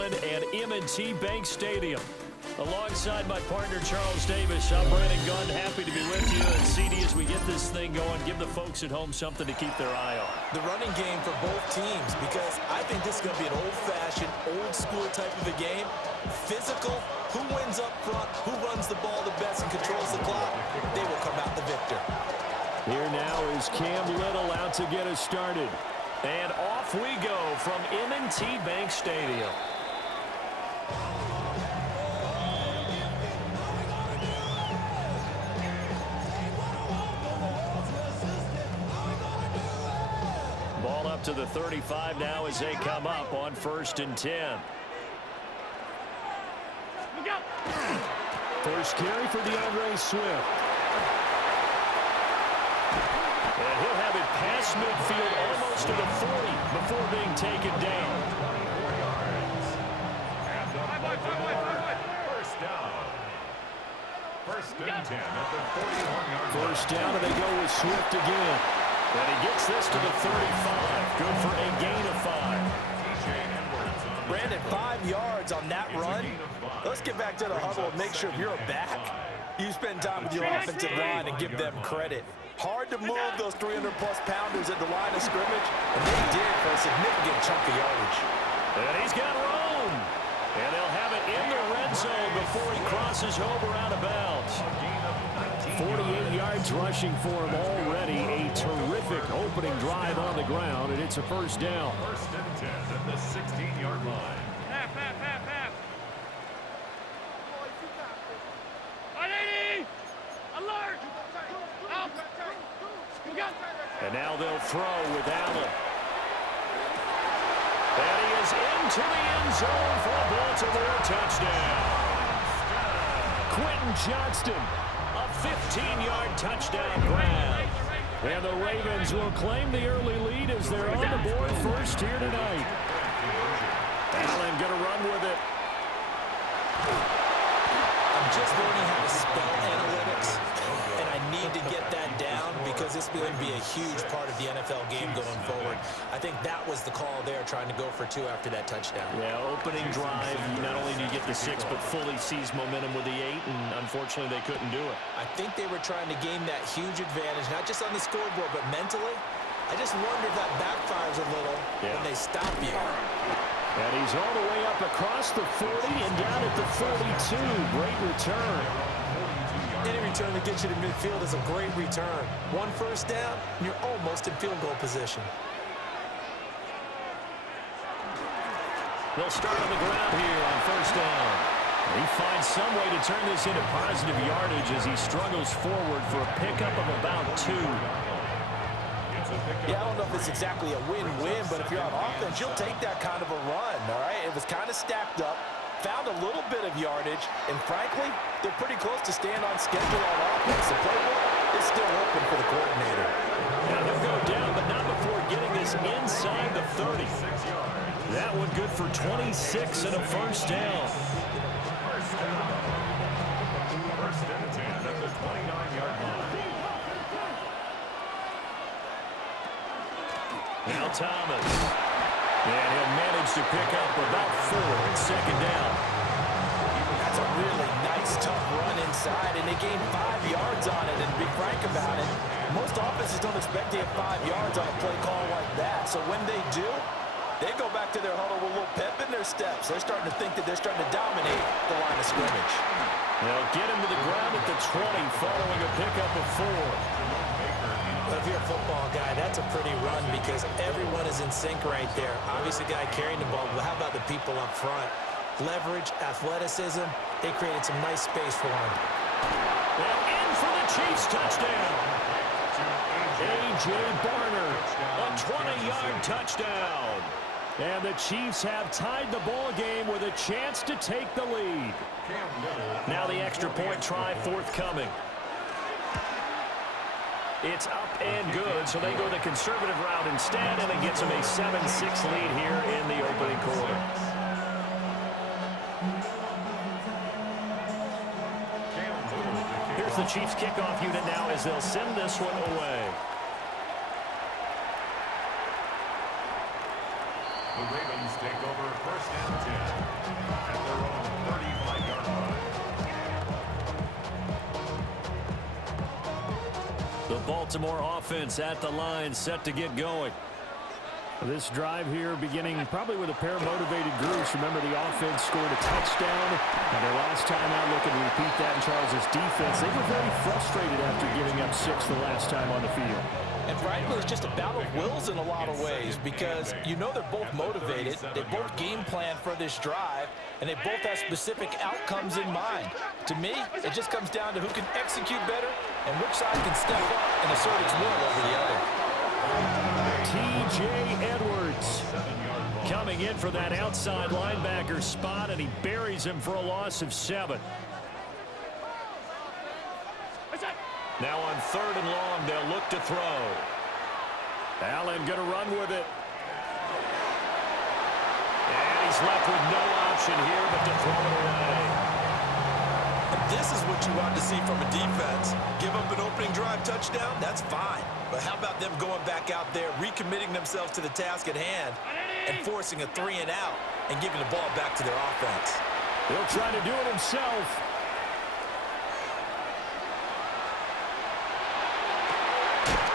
Maryland and M&T Bank Stadium. Alongside my partner, Charles Davis, I'm Brandon Gunn. Happy to be with you. And CD, as we get this thing going, give the folks at home something to keep their eye on. The running game for both teams, because I think this is going to be an old-fashioned, old-school type of a game. Physical, who wins up front, who runs the ball the best and controls the clock, they will come out the victor. Here now is Cam Little out to get us started. And off we go from M&T Bank Stadium. Ball up to the 35 now as they come up on 1st and 10. First carry for DeAndre Swift. And he'll have it past midfield almost to the 40 before being taken down. First down. First and 10 at the 41-yard line. First down, and they go with Swift again. And he gets this to the 35. Good for a gain of 5. Brandon, 5 yards on that run. Let's get back to the huddle and make sure if you're a back, you spend time with your offensive line and give them credit. Hard to move those 300-plus pounders at the line of scrimmage, and they did for a significant chunk of yardage. And he's got room. And they'll have it in the red zone before he crosses over out of bounds. 48 yards rushing for him already. A terrific opening drive on the ground, and it's a first down. First and 10 at the 16-yard line. Half. Alert! Out! And now they'll throw with Allen. And he is into the end zone for a Baltimore touchdown. Quentin Johnston, a 15-yard touchdown grab. And the Ravens will claim the early lead as they're on the board first here tonight. Allen going to run with it. I'm just learning how to spell analytics, and I need to get that down because it's going to be a huge part of the NFL game going forward. I think that was the call there, trying to go for 2 after that touchdown. Yeah, opening drive, not only do you get the 6, but fully seize momentum with the 8, and unfortunately they couldn't do it. I think they were trying to gain that huge advantage, not just on the scoreboard, but mentally. I just wonder if that backfires a little when they stop you. And he's all the way up across the 40 and down at the 42. Great return. Any return that gets you to midfield is a great return. 1 first down, and you're almost in field goal position. They'll start on the ground here on first down. He finds some way to turn this into positive yardage as he struggles forward for a pickup of about 2. Yeah, I don't know if it's exactly a win-win, but if you're on offense, you'll take that kind of a run, all right? It was kind of stacked up, found a little bit of yardage, and frankly, they're pretty close to staying on schedule on offense. The playbook is still open for the coordinator. Now he'll go down, but not before getting this inside the 30. That one good for 26 and a first down. First and 10 at the 29-yard line. Now Thomas. And he'll manage to pick up about 4 at second down. That's a really nice, tough run inside, and they gained 5 yards on it. And to be frank about it, most offenses don't expect to get 5 yards on a play call like that. So when they do, they go back to their huddle with a little pep in their steps. They're starting to think that they're starting to dominate the line of scrimmage. They'll get him to the ground at the 20 following a pickup of 4. But if you're a football guy, that's a pretty run because everyone is in sync right there. Obviously, the guy carrying the ball, but how about the people up front? Leverage, athleticism, they created some nice space for him. And in for the Chiefs touchdown. A.J. Barner, a 20-yard touchdown. And the Chiefs have tied the ball game with a chance to take the lead. Now the extra point try forthcoming. It's up and good, so they go the conservative route instead, and it gets them a 7-6 lead here in the opening quarter. Here's the Chiefs kickoff unit now as they'll send this one away. The Ravens take over first and 10. Baltimore offense at the line, set to get going. This drive here beginning probably with a pair of motivated groups. Remember, the offense scored a touchdown, and their last time out, looking to repeat that in Charles' defense. They were very frustrated after giving up 6 the last time on the field. And frankly, it's just a battle of wills in a lot of ways because you know they're both motivated, they both game plan for this drive, and they both have specific outcomes in mind. To me, it just comes down to who can execute better and which side can step up and assert its will over the other. T.J. Edwards coming in for that outside linebacker spot, and he buries him for a loss of 7. Now on 3rd and long, they'll look to throw. Allen going to run with it. And he's left with no option here but to throw it away. This is what you want to see from a defense. Give up an opening drive touchdown, that's fine. But how about them going back out there, recommitting themselves to the task at hand, and forcing a 3-and-out and giving the ball back to their offense? He'll try to do it himself.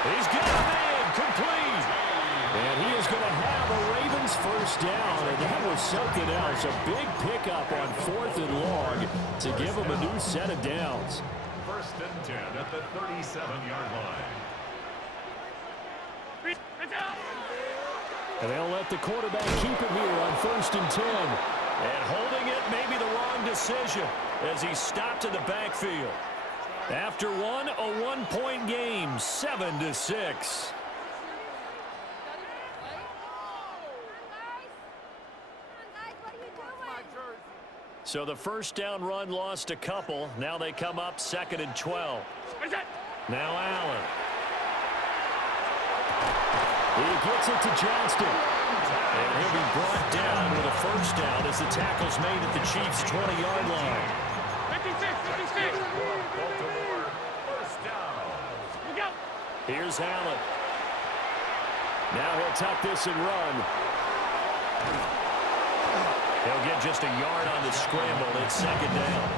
He's got a man complete. And he is going to have a Ravens first down. And that was something else. A big pickup on 4th and long to give him a new set of downs. 1st and 10 at the 37-yard line. And they'll let the quarterback keep it here on 1st and 10. And holding it may be the wrong decision as he stopped in the backfield. After one, a one-point game, 7-6. So the first down run lost a couple. Now they come up 2nd and 12. Now Allen. He gets it to Johnston. And he'll be brought down with a first down as the tackle's made at the Chiefs' 20-yard line. 56. Baltimore, first down. Here's Allen. Now he'll tuck this and run. He'll get just a yard on the scramble. It's 2nd down.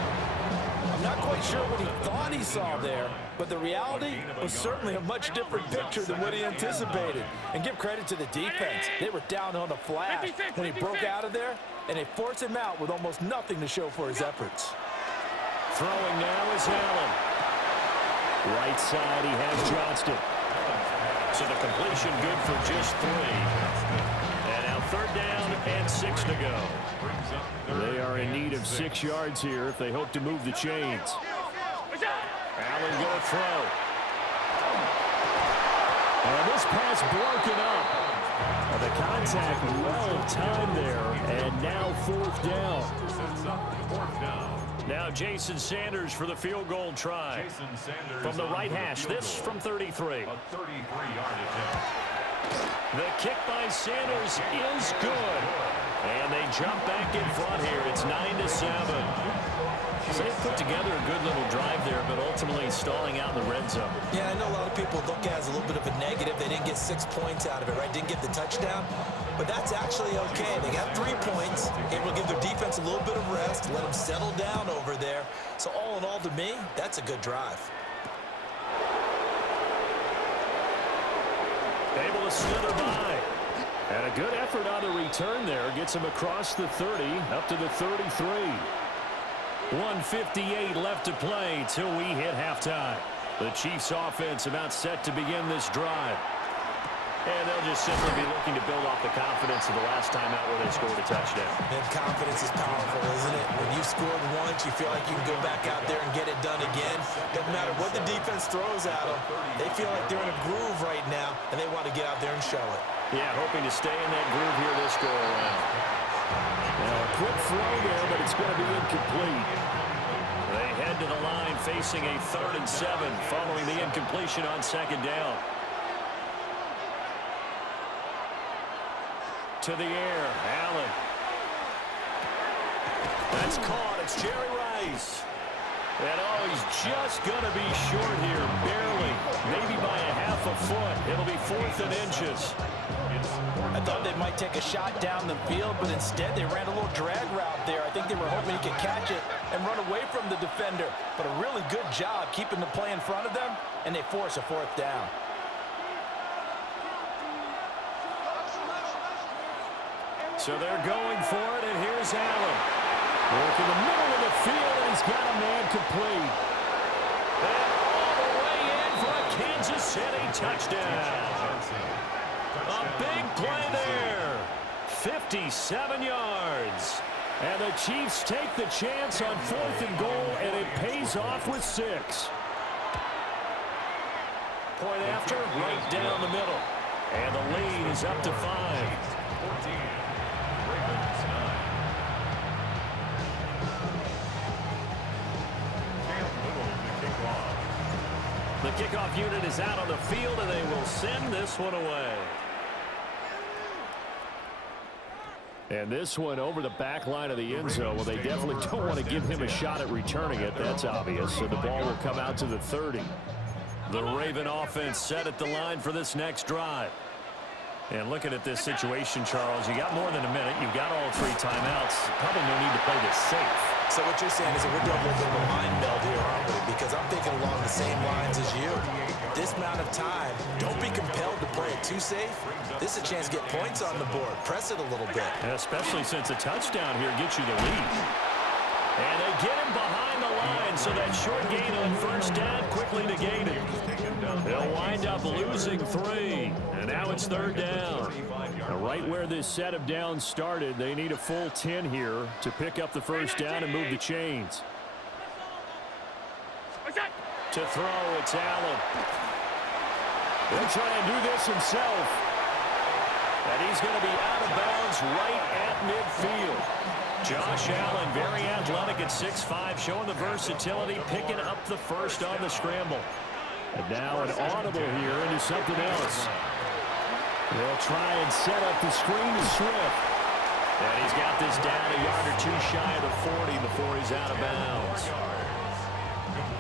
I'm not quite sure what he thought he saw there, but the reality was certainly a much different picture than what he anticipated. And give credit to the defense. They were down on a flash when he broke out of there, and they forced him out with almost nothing to show for his efforts. Throwing now is Allen. Right side, he has Johnston. So the completion good for just 3. And now 3rd down and 6 to go. They are in need of 6 yards here if they hope to move the chains. Allen going to throw. And this pass broken up. And the contact well timed there. And now 4th down. Sets up 4th down. Now Jason Sanders for the field goal try. Jason Sanders From the right hash, this from 33. A 33-yard attempt. The kick by Sanders is good. And they jump back in front here. It's 9-7. So they put together a good little drive there, but ultimately stalling out in the red zone. Yeah, I know a lot of people look at it as a little bit of a negative. They didn't get 6 points out of it, right? Didn't get the touchdown. But that's actually okay. They got 3 points. Able to give their defense a little bit of rest, let them settle down over there. So all in all, to me, that's a good drive. Able to slither by. And a good effort on the return there. Gets him across the 30, up to the 33. 1:58 left to play till we hit halftime. The Chiefs offense about set to begin this drive. And they'll just simply be looking to build off the confidence of the last time out where they scored a touchdown. And confidence is powerful, isn't it? When you've scored once, you feel like you can go back out there and get it done again. Doesn't matter what the defense throws at them. They feel like they're in a groove right now, and they want to get out there and show it. Yeah, hoping to stay in that groove here this go-around. Now, a quick throw there, but it's going to be incomplete. They head to the line facing a 3rd and 7 following the incompletion on 2nd down. To the air, Allen. That's caught. It's Jerry Rice. And he's just going to be short here, barely, maybe by a half a foot. It'll be 4th and inches. I thought they might take a shot down the field, but instead they ran a little drag route there. I think they were hoping he could catch it and run away from the defender. But a really good job keeping the play in front of them, and they force a fourth down. So they're going for it, and here's Allen. Work in the middle of the field, and he's got a man complete. And all the way in for a Kansas City touchdown. A big play there. 57 yards. And the Chiefs take the chance on 4th and goal, and it pays off with 6. Point after, right down the middle. And the lead is up to 5. 14. Ravens 9. Cam Little to kick off. The kickoff unit is out on the field, and they will send this one away. And this one over the back line of the end zone. Well, they definitely don't want to give him a shot at returning it. That's obvious. So the ball will come out to the 30. The Raven offense set at the line for this next drive. And looking at this situation, Charles, you got more than a minute. You've got all 3 timeouts. Probably no need to play this safe. So what you're saying is that we're doing a little bit of a mind meld here, aren't we? Because I'm thinking along the same lines as you. This amount of time, don't be compelled to play it too safe. This is a chance to get points on the board. Press it a little bit. And especially since a touchdown here gets you the lead. And they get him behind the line, so that short gain on first down quickly negated. They'll wind up losing 3. And now it's 3rd down. Now right where this set of downs started, they need a full 10 here to pick up the first down and move the chains. To throw, it's Allen. He'll try and do this himself. And he's going to be out of bounds right at midfield. Josh Allen, very athletic at 6'5", showing the versatility, picking up the first on the scramble. And now an audible here into something else. They'll try and set up the screen to Swift. And he's got this down a yard or 2 shy of the 40 before he's out of bounds.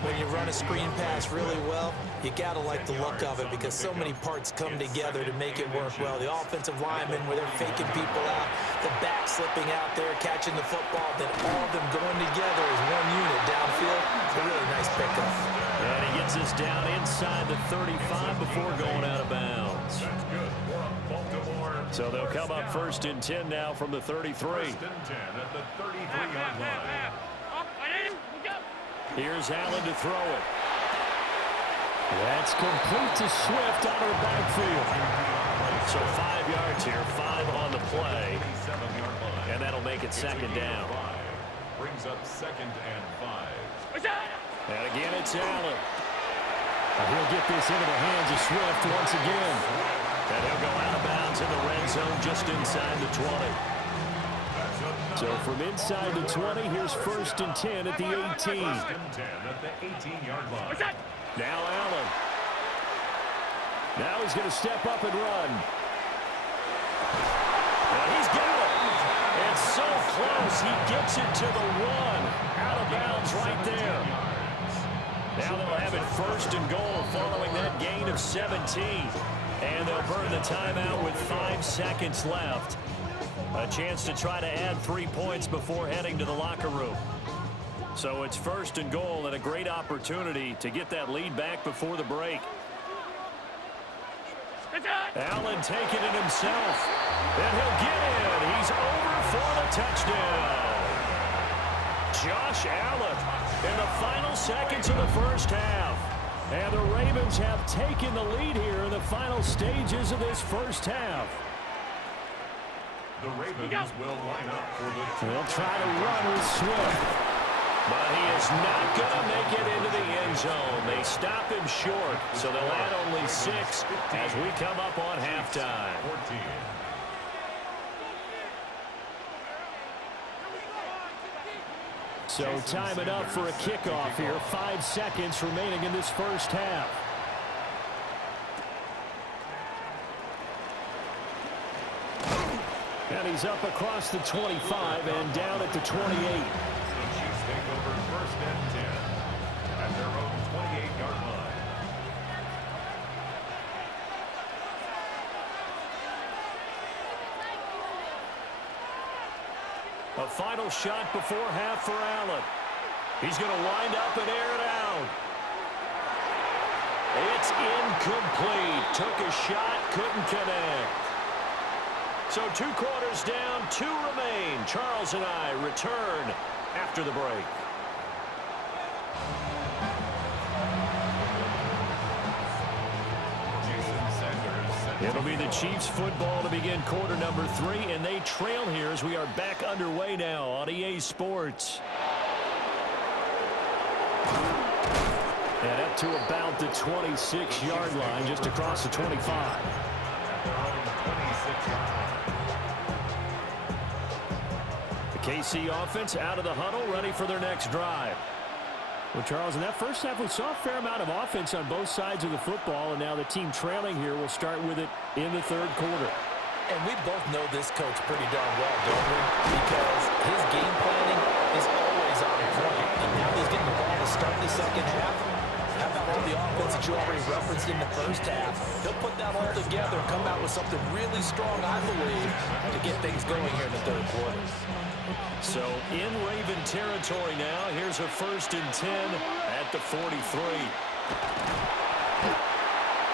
When you run a screen pass really well, you got to like the look of it because so many parts come together to make it work well. The offensive linemen, where they're faking people out, the back slipping out there, catching the football, then all of them going together as one unit downfield. It's a really nice pickup. And he gets us down inside the 35 before going out of bounds. That's good. Baltimore. So they'll come up 1st and 10 now from the 33. 1st and 10 at the 33-yard line. Here's Allen to throw it. That's complete to Swift out of the backfield. So 5 yards here, 5 on the play. And that'll make it 2nd down. Brings up 2nd and 5. And again, it's Allen. And he'll get this into the hands of Swift once again. And he'll go out of bounds in the red zone just inside the 20. So from inside the 20, here's 1st and 10 at the 18. 1st and 10 at the 18-yard line. Now Allen. Now he's going to step up and run. And he's got it. It's so close. He gets it to the 1. Out of bounds right there. Now they'll have it 1st and goal following that gain of 17. And they'll burn the timeout with 5 seconds left. A chance to try to add 3 points before heading to the locker room. So it's 1st and goal and a great opportunity to get that lead back before the break. Allen taking it himself. And he'll get in. He's over for the touchdown. Josh Allen in the final seconds of the first half. And the Ravens have taken the lead here in the final stages of this first half. The Ravens will line up for the... They'll try to run with Swift. But he is not going to make it into the end zone. They stop him short, so they'll add only 6 as we come up on halftime. 14. So time it up for a kickoff here. 5 seconds remaining in this first half. And he's up across the 25 and down at the 28. The Chiefs take over 1st and 10 at their own 28-yard line. A final shot before half for Allen. He's going to wind up and air it out. It's incomplete. Took a shot, couldn't connect. So 2 quarters down, 2 remain. Charles and I return after the break. It'll be the Chiefs football to begin quarter number 3, and they trail here as we are back underway now on EA Sports. And up to about the 26-yard line, just across the 25. The KC offense out of the huddle, ready for their next drive. Well, Charles, in that first half, we saw a fair amount of offense on both sides of the football, and now the team trailing here will start with it in the third quarter. And we both know this coach pretty darn well, don't we? Because his game planning is always on point. And now he's getting the ball to start the second half. How about all the offense that you already referenced in the first half? He'll put that all together and come out with something really strong, I believe, to get things going here in the third quarter. So in Raven territory now. Here's a 1st and 10 at the 43.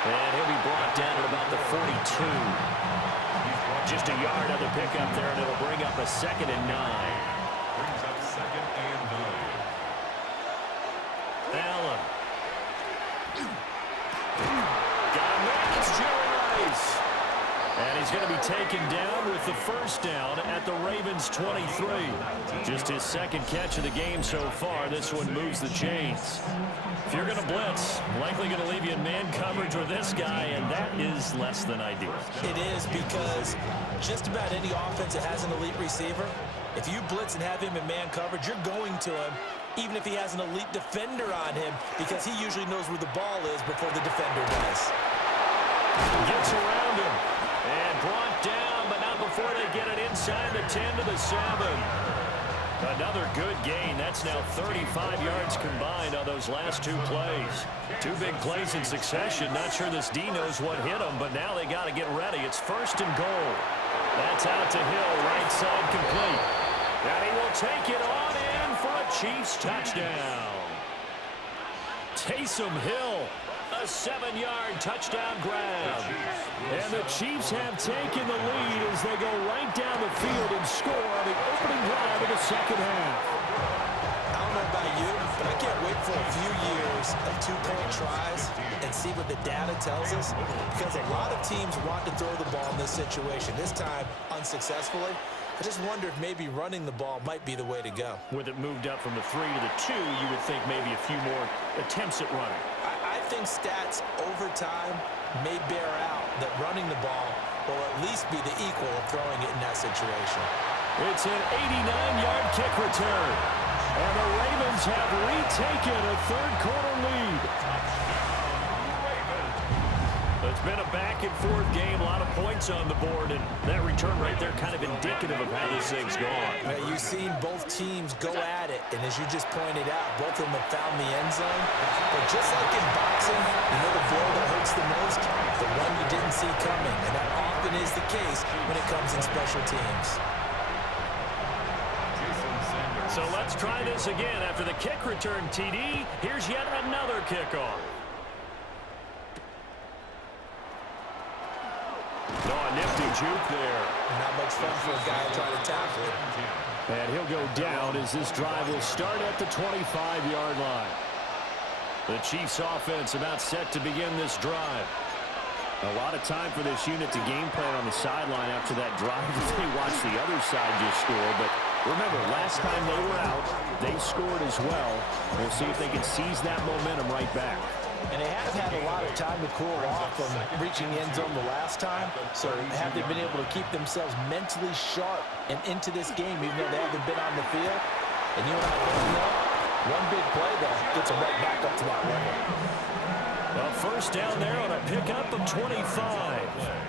And he'll be brought down at about the 42. Just a yard on the pickup there, and it'll bring up a 2nd and 9. Brings up 2nd and 9. Allen. Got him there. It's Jerry Rice. And he's going to be taken down with the first down at the Ravens' 23. Just his 2nd catch of the game so far. This one moves the chains. If you're going to blitz, likely going to leave you in man coverage with this guy, and that is less than ideal. It is, because just about any offense that has an elite receiver, if you blitz and have him in man coverage, you're going to him, even if he has an elite defender on him, because he usually knows where the ball is before the defender does. Gets around him. And brought down, but not before they get it inside the 10 to the 7. Another good gain. That's now 35 yards combined on those last 2 plays. 2 big plays in succession. Not sure this D knows what hit them, but now they got to get ready. It's 1st and goal. That's out to Hill, right side complete. And he will take it on in for a Chiefs touchdown. Taysom Hill. A 7-yard touchdown grab. And the Chiefs have taken the lead as they go right down the field and score on the opening drive of the second half. I don't know about you, but I can't wait for a few years of 2-point tries and see what the data tells us, because a lot of teams want to throw the ball in this situation. This time, unsuccessfully. I just wonder if maybe running the ball might be the way to go. With it moved up from the 3 to the 2, you would think maybe a few more attempts at running. I think stats over time may bear out that running the ball will at least be the equal of throwing it in that situation. It's an 89-yard kick return. And the Ravens have retaken a third-quarter lead. It's been a back-and-forth game, a lot of points on the board, and that return right there kind of indicative of how this thing's gone. Now, you've seen both teams go at it, and as you just pointed out, both of them have found the end zone. But just like in boxing, you know the blow that hurts the most? The one you didn't see coming, and that often is the case when it comes in special teams. So let's try this again. After the kick return, TD, here's yet another kickoff. No, a nifty juke there. Not much fun for a guy trying to tackle it. And he'll go down as this drive will start at the 25-yard line. The Chiefs offense about set to begin this drive. A lot of time for this unit to game plan on the sideline after that drive. They watch the other side just score. But remember, last time they were out, they scored as well. We'll see if they can seize that momentum right back. And they have had a lot of time to cool off from reaching the end zone the last time. So have they been able to keep themselves mentally sharp and into this game, even though they haven't been on the field? And you and I both know, one big play, though, gets them right back up to that level. Well, first down there on a pickup of 25.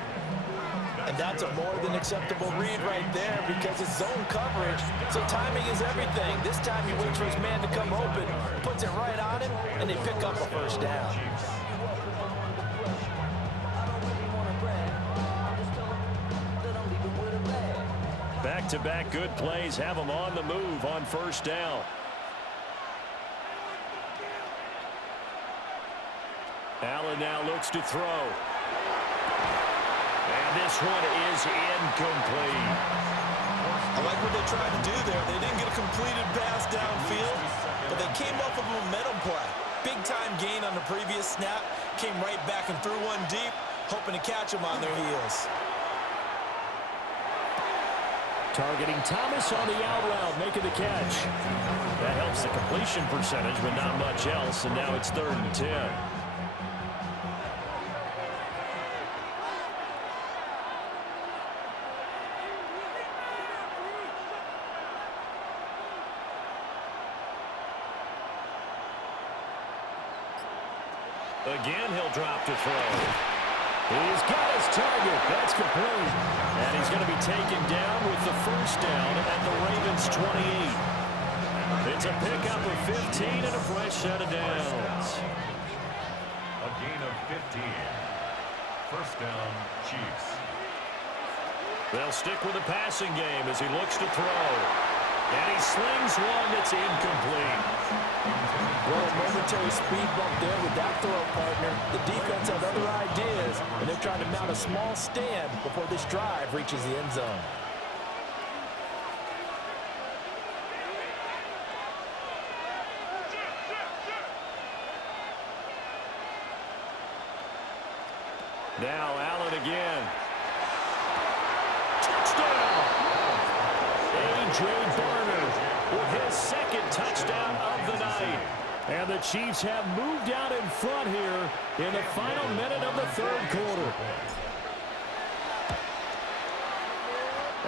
And that's a more than acceptable read right there because it's zone coverage, so timing is everything. This time he waits for his man to come open, puts it right on him, and they pick up a first down. Back Back-to-back good plays have them on the move on first down. Allen now looks to throw. And this one is incomplete. I like what they tried to do there. They didn't get a completed pass downfield, but they came up with a momentum play. Big-time gain on the previous snap. Came right back and threw one deep, hoping to catch them on their heels. Targeting Thomas on the out route, making the catch. That helps the completion percentage, but not much else, and now it's 3rd and 10. Again, he'll drop to throw. He's got his target. That's complete. And he's going to be taken down with the first down at the Ravens' 28. It's a pickup of 15 and a fresh set of downs. A gain of 15. First down, Chiefs. They'll stick with the passing game as he looks to throw. And he slings one that's incomplete. Well, a momentary speed bump there with that throw, partner. The defense had other ideas, and they're trying to mount a small stand before this drive reaches the end zone. Now Allen again. Touchdown! A.J. Barner with his second touchdown of the night. And the Chiefs have moved out in front here in the final minute of the 3rd quarter.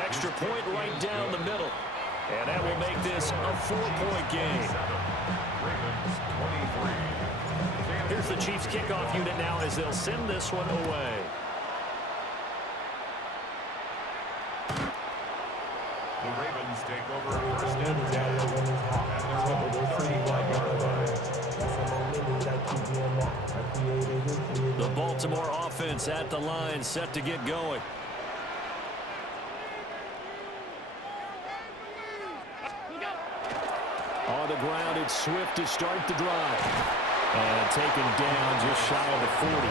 Extra point right down the middle. And that will make this a 4-point game. Ravens 23. Here's the Chiefs kickoff unit now as they'll send this one away. The Ravens take over first and 10 at their own 35-yard line. The Baltimore offense at the line, set to get going. On the ground, it's Swift to start the drive. And taken down just shy of the 40.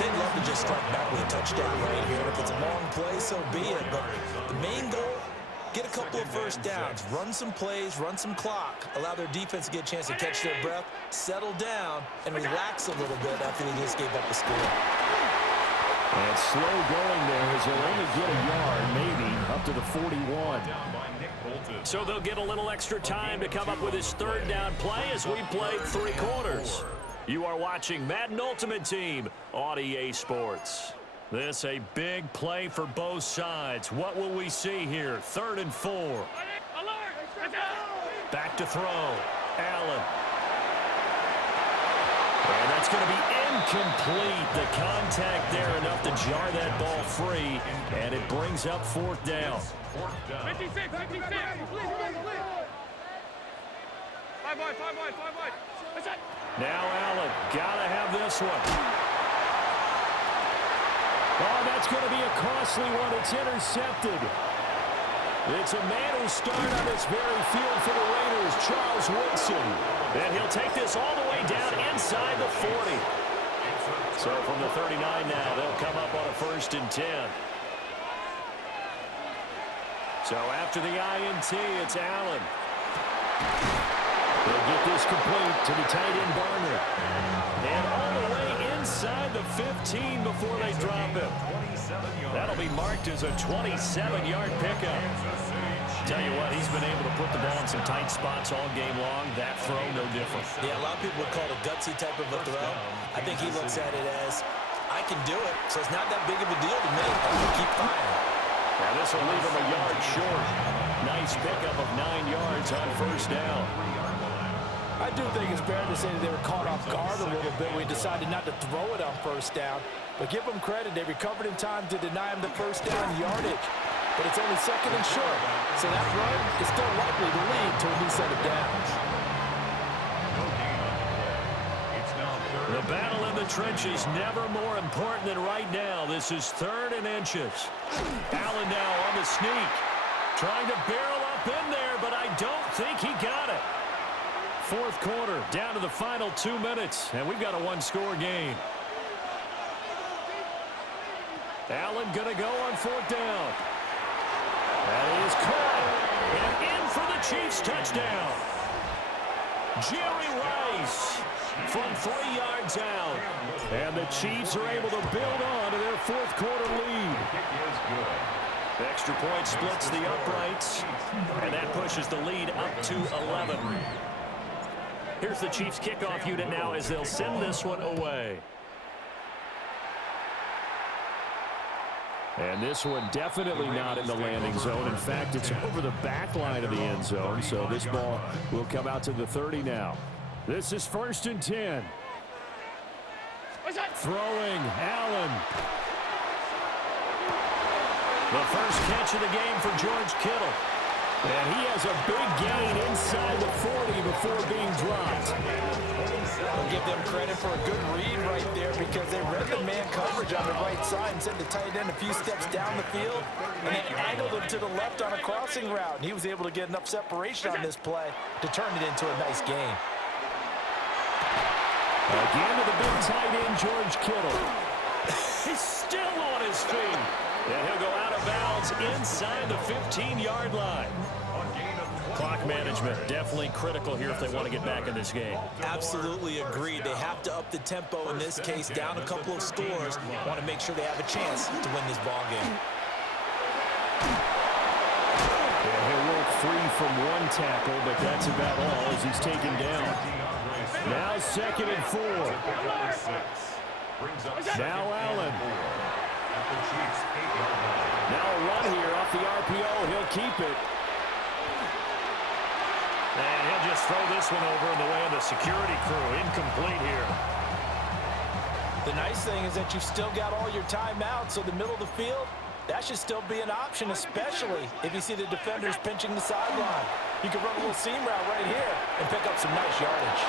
They'd love to just strike back with a touchdown right here. If it's a long play, so be it. But the main goal, get a couple of first downs, run some plays, run some clock, allow their defense to get a chance to catch their breath, settle down, and relax a little bit after they just gave up a score. And slow going there as they'll only get a yard, maybe, up to the 41. So they'll get a little extra time to come up with his 3rd down play as we played 3 quarters. You are watching Madden Ultimate Team on EA Sports. This a big play for both sides. What will we see here? 3rd and 4. Back to throw. Allen. And that's going to be incomplete. The contact there enough to jar that ball free, and it brings up 4th down. 56, 56. 5 wide. That's it. Now Allen, gotta have this one. Oh, that's going to be a costly one. It's intercepted. It's a man who started on this very field for the Raiders, Charles Woodson. And he'll take this all the way down inside the 40. So from the 39 now, they'll come up on a 1st and 10. So after the INT, it's Allen. They'll get this complete to the tight end Barner. And all the way inside the 15 before they drop him. That'll be marked as a 27-yard pickup. Tell you what, he's been able to put the ball in some tight spots all game long. That throw, no different. Yeah, a lot of people would call it a gutsy type of a throw. I think he looks at it as, I can do it, so it's not that big of a deal to me. I'm going to keep firing. Now this will leave him a yard short. Nice pickup of 9 yards on 1st down. I do think it's fair to say that they were caught off guard a little bit. We decided not to throw it on 1st down. But give them credit. They recovered in time to deny him the 1st down yardage. But it's only 2nd and short. So that run is still likely to lead to a new set of downs. The battle in the trenches never more important than right now. This is 3rd and inches. Allen now on the sneak. Trying to barrel up in there, but I don't think he got it. Fourth quarter, down to the final 2 minutes, and we've got a one-score game. Allen going to go on fourth down. That is caught. And in for the Chiefs touchdown. Jerry Rice from 3 yards out. And the Chiefs are able to build on to their fourth quarter lead. The extra point splits the uprights, and that pushes the lead up to 11. Here's the Chiefs kickoff unit now as they'll send this one away. And this one definitely not in the landing zone. In fact, it's over the back line of the end zone, so this ball will come out to the 30 now. This is 1st and 10. Throwing, Allen. The first catch of the game for George Kittle. And he has a big gain inside the 40 before being dropped. I'll give them credit for a good read right there because they read the man coverage on the right side and sent the tight end a few steps down the field and then angled him to the left on a crossing route. And he was able to get enough separation on this play to turn it into a nice gain. Again to the big tight end, George Kittle. He's still on his feet. And he'll go out of bounds inside the 15-yard line. Clock management definitely critical here if they want to get back in this game. Absolutely agreed. They have to up the tempo in this case, down a couple of scores. Want to make sure they have a chance to win this ball game. Yeah, he'll work free from one tackle, but that's about all as he's taken down. Now 2nd and 4. Now Allen. Now a run here off the RPO. He'll keep it. And he'll just throw this one over in the way of the security crew. Incomplete here. The nice thing is that you've still got all your timeouts, so the middle of the field, that should still be an option, especially if you see the defenders pinching the sideline. You can run a little seam route right here and pick up some nice yardage.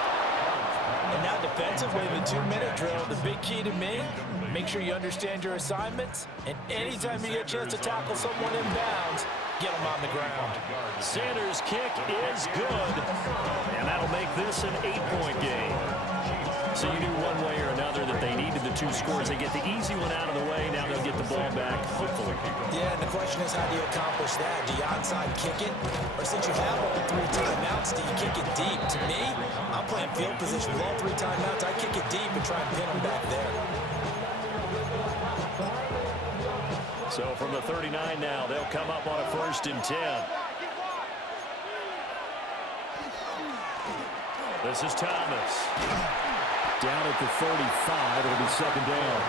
And now defensively in the 2-minute drill, the big key to me, make sure you understand your assignments, and anytime you get a chance to tackle someone in bounds, get them on the ground. Sanders' kick is good, and that'll make this an 8-point game. So you knew one way or another that they needed the 2 scores. They get the easy one out of the way. Now they'll get the ball back, hopefully. Yeah, and the question is, how do you accomplish that? Do you onside kick it? Or since you have all 3 timeouts, do you kick it deep? To me, I'm playing field position with all 3 timeouts. I kick it deep and try and pin them back there. So from the 39 now, they'll come up on a 1st and 10. This is Thomas. Down at the 35, it'll be 2nd down.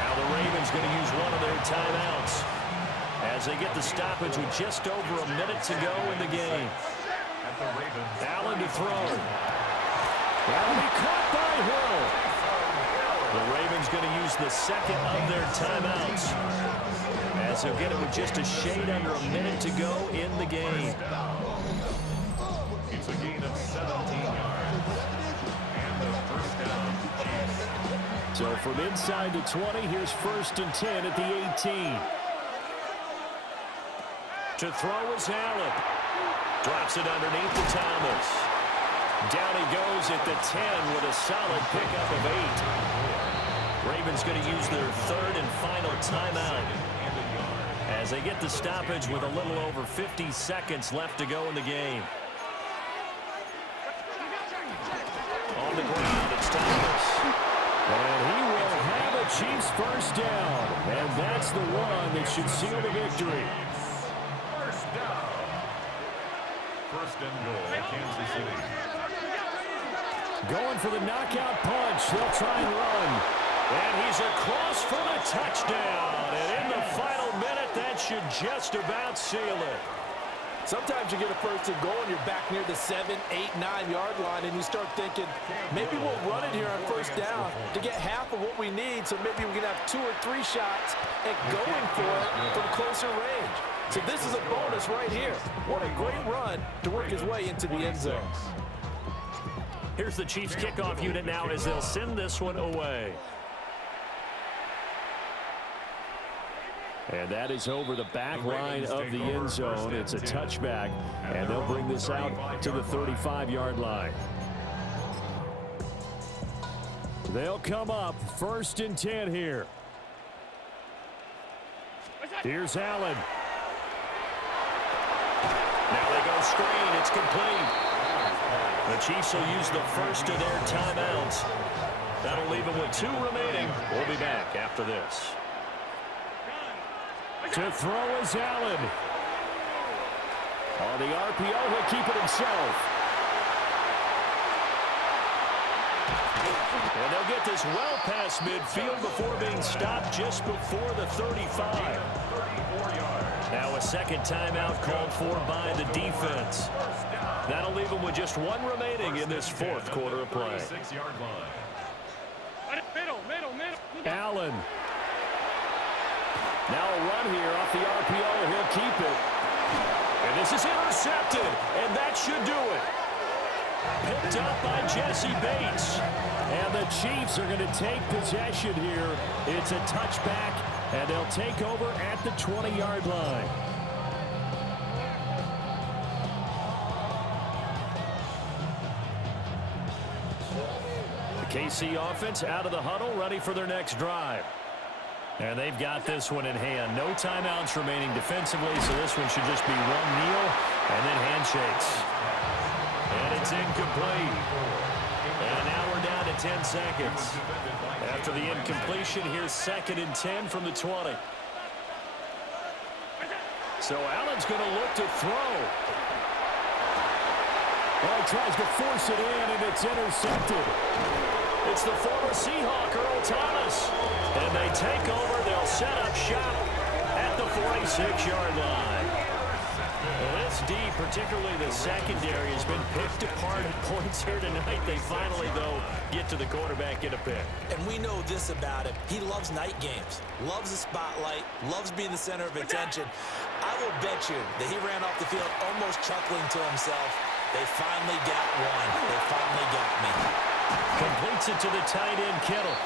Now the Ravens going to use one of their timeouts as they get the stoppage with just over a minute to go in the game. Allen to throw. That'll be caught by Hill. The Ravens going to use the 2nd of their timeouts as they'll get it with just a shade under a minute to go in the game. It's a gain of 17 yards. And the first down, Chiefs. So from inside the 20, here's 1st and 10 at the 18. To throw is Allen. Drops it underneath to Thomas. Down he goes at the 10 with a solid pickup of 8. Ravens going to use their 3rd and final timeout as they get the stoppage with a little over 50 seconds left to go in the game. On the ground, it's Thomas. And he will have a Chiefs first down. And that's the one that should seal the victory. First down. First and goal, Kansas City. Going for the knockout punch. They'll try and run. And he's across for the touchdown. And in the final minute, that should just about seal it. Sometimes you get a 1st and goal and you're back near the 7, 8, 9-yard line and you start thinking, maybe we'll run it here on 1st down to get half of what we need, so maybe we can have 2 or 3 shots at going for it from closer range. So this is a bonus right here. What a great run to work his way into the end zone. Here's the Chiefs kickoff unit now as they'll send this one away. And that is over the back line of the end zone. It's a touchback, and they'll bring this out to the 35-yard line. They'll come up 1st and 10 here. Here's Allen. Now they go screen. It's complete. The Chiefs will use the first of their timeouts. That'll leave them with 2 remaining. We'll be back after this. To throw is Allen. On the RPO, he'll keep it himself. And they'll get this well past midfield before being stopped just before the 35. Now a second timeout called for by the defense. That'll leave them with just 1 remaining in this 4th quarter of play. Allen. Now a run here off the RPO. He'll keep it. And this is intercepted, and that should do it. Picked up by Jesse Bates. And the Chiefs are going to take possession here. It's a touchback, and they'll take over at the 20-yard line. The KC offense out of the huddle, ready for their next drive. And they've got this one in hand. No timeouts remaining defensively, so this one should just be 1 kneel and then handshakes. And it's incomplete. And now we're down to 10 seconds. After the incompletion, here's 2nd and 10 from the 20. So Allen's going to look to throw. Oh, he tries to force it in, and it's intercepted. It's the former Seahawk, Earl Thomas. And they take over. They'll set up shop at the 46-yard line. Well, this D, particularly the secondary, has been picked apart at points here tonight. They finally, though, get to the quarterback in a pick. And we know this about him. He loves night games, loves the spotlight, loves being the center of attention. I will bet you that he ran off the field almost chuckling to himself. They finally got one. They finally got me. Completes it to the tight end, Kittle.